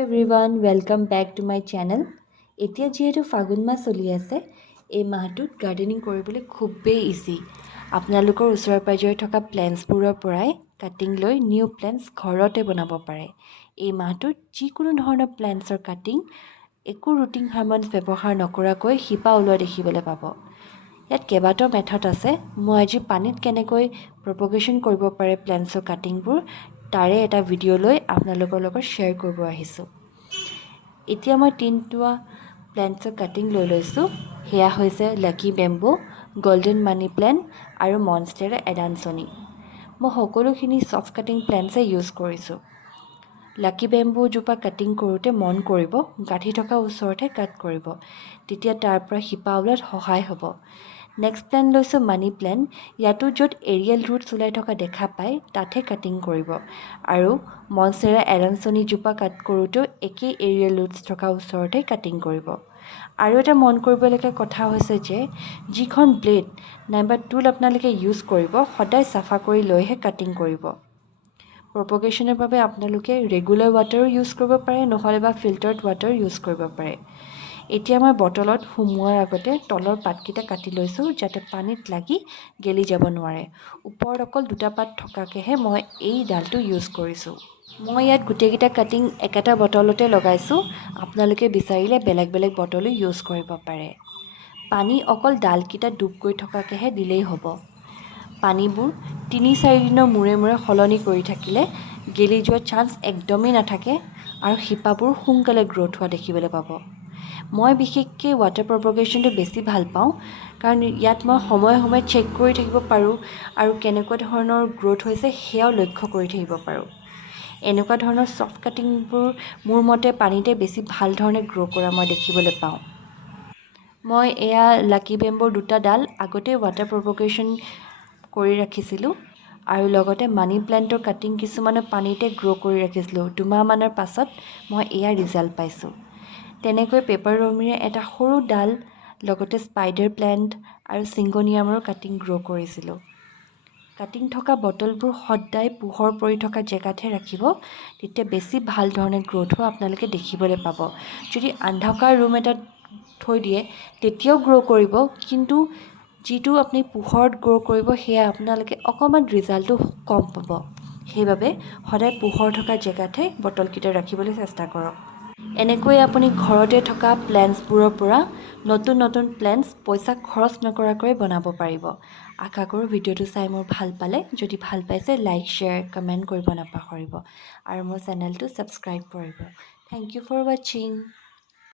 Everyone welcome back to my channel. এতিয়া যিহেতু ফাগুন মাহ চলি আছে, এই মাহটোত গাৰ্ডেনিং কৰিবলৈ খুবেই ইজি। আপোনালোকৰ ওচৰে পাঁজৰে থকা প্লেণ্টছবোৰৰ পৰাই কাটিং লৈ নিউ প্লেণ্টছ ঘৰতে বনাব পাৰে। এই মাহটোত যিকোনো ধৰণৰ প্লেণ্টছৰ কাটিং একো ৰুটিন হাৰম'নছ ব্যৱহাৰ নকৰাকৈ শিপা ওলোৱা দেখিবলৈ পাব। ইয়াত কেইবাটাও মেথড আছে। মই আজি পানীত কেনেকৈ প্ৰপগেশ্যন কৰিব পাৰে প্লেণ্টছৰ কাটিংবোৰ তাৰে এটা ভিডিঅ' লৈ আপোনালোকৰ লগত শ্বেয়াৰ কৰিব আহিছোঁ। এতিয়া মই তিনিটা প্লেণ্টছৰ কাটিং লৈ লৈছোঁ। সেয়া হৈছে লাকি বেম্বো, গল্ডেন মানি প্লেণ্ট আৰু মনষ্টেৰা এডানছনি। মই সকলোখিনি চফ্ট কাটিং প্লেণ্টছেই ইউজ কৰিছোঁ। লাকি বেম্বোজোপা কাটিং কৰোঁতে মন কৰিব গাঁঠি থকা ওচৰতহে কাট কৰিব, তেতিয়া তাৰ পৰা শিপা ওলোৱাত সহায় হ'ব। নেক্সট প্লেণ্ট লৈছোঁ মানি প্লেণ্ট। ইয়াতো য'ত এৰিয়েল ৰুটছ ওলাই থকা দেখা পায় তাতহে কাটিং কৰিব, আৰু মনষ্টেৰা এডানছনিজোপা কাট কৰোঁতেও একেই এৰিয়েল ৰুটছ থকা ওচৰতে কাটিং কৰিব। আৰু এটা মন কৰিবলগীয়া কথা হৈছে যে যিখন ব্লেড নাইবা টুল আপোনালোকে ইউজ কৰিব সদায় চাফা কৰি লৈহে কাটিং কৰিব। প্ৰপগেশ্যনৰ বাবে আপোনালোকে ৰেগুলাৰ ৱাটাৰো ইউজ কৰিব পাৰে, নহ'লে বা ফিল্টাৰ্ড ৱাটাৰ ইউজ কৰিব পাৰে। এতিয়া মই বটলত সুমোৱাৰ আগতে তলৰ পাতকেইটা কাটি লৈছোঁ যাতে পানীত লাগি গেলি যাব নোৱাৰে। ওপৰত অকল দুটা পাত থকাকৈহে মই এই ডালটো ইউজ কৰিছোঁ। মই ইয়াত গোটেইকেইটা কাটিং একেটা বটলতে লগাইছোঁ। আপোনালোকে বিচাৰিলে বেলেগ বেলেগ বটলো ইউজ কৰিব পাৰে। পানী অকল ডালকেইটা ডুব গৈ থকাকৈহে দিলেই হ'ব। পানীবোৰ ৩-৪ দিনৰ মূৰে মূৰে সলনি কৰি থাকিলে গেলি যোৱাৰ চান্স একদমেই নাথাকে আৰু শিপাবোৰ সোনকালে গ্ৰ'থ হোৱা দেখিবলৈ পাব। মই বিশেষকৈ ৱাটাৰ প্ৰপগেশ্যনটো বেছি ভাল পাওঁ, কাৰণ ইয়াত মই সময়ে সময়ে চেক কৰি থাকিব পাৰোঁ আৰু কেনেকুৱা ধৰণৰ গ্ৰ'থ হৈছে সেয়াও লক্ষ্য কৰি থাকিব পাৰোঁ। এনেকুৱা ধৰণৰ চফ্ট কাটিংবোৰ মোৰ মতে পানীতে বেছি ভাল ধৰণে গ্ৰ' কৰা মই দেখিবলৈ পাওঁ। মই এয়া লাকি বেম্বোৰ দুটা ডাল আগতেই ৱাটাৰ প্ৰপগেশ্যন কৰি ৰাখিছিলোঁ, আৰু লগতে মানি প্লেণ্টৰ কাটিং কিছুমানো পানীতে গ্ৰ' কৰি ৰাখিছিলোঁ। 2 মাহমানৰ পাছত মই এয়া ৰিজাল্ট পাইছোঁ। তেনেকৈ পেপাৰ ৰমিৰে এটা সৰু ডাল, লগতে স্পাইডাৰ প্লেণ্ট আৰু চিংগনিয়ামৰ কাটিং গ্ৰ' কৰিছিলোঁ। কাটিং থকা বটলবোৰ সদায় পোহৰ পৰি থকা জেগাতহে ৰাখিব, তেতিয়া বেছি ভাল ধৰণে গ্ৰ'থ হোৱা আপোনালোকে দেখিবলৈ পাব। যদি অন্ধকাৰ ৰুম এটাত থৈ দিয়ে তেতিয়াও গ্ৰ' কৰিব, কিন্তু যিটো আপুনি পোহৰত গ্ৰ' কৰিব সেয়া আপোনালোকে অকণমান ৰিজাল্টটো কম পাব। সেইবাবে সদায় পোহৰ থকা জেগাতহে বটলকেইটা ৰাখিবলৈ চেষ্টা কৰক। এনেকৈ আপুনি ঘৰতে থকা প্লেণ্টছবোৰৰ পৰা নতুন নতুন প্লেণ্টছ পইচা খৰচ নকৰাকৈ বনাব পাৰিব। আশা কৰোঁ ভিডিঅ'টো চাই মোৰ ভাল পালে। যদি ভাল পাইছে লাইক, শ্বেয়াৰ, কমেণ্ট কৰিব নাপাহৰিব আৰু মোৰ চেনেলটো ছাবস্ক্ৰাইব কৰিব। থেংক ইউ ফৰ ৱাচিং।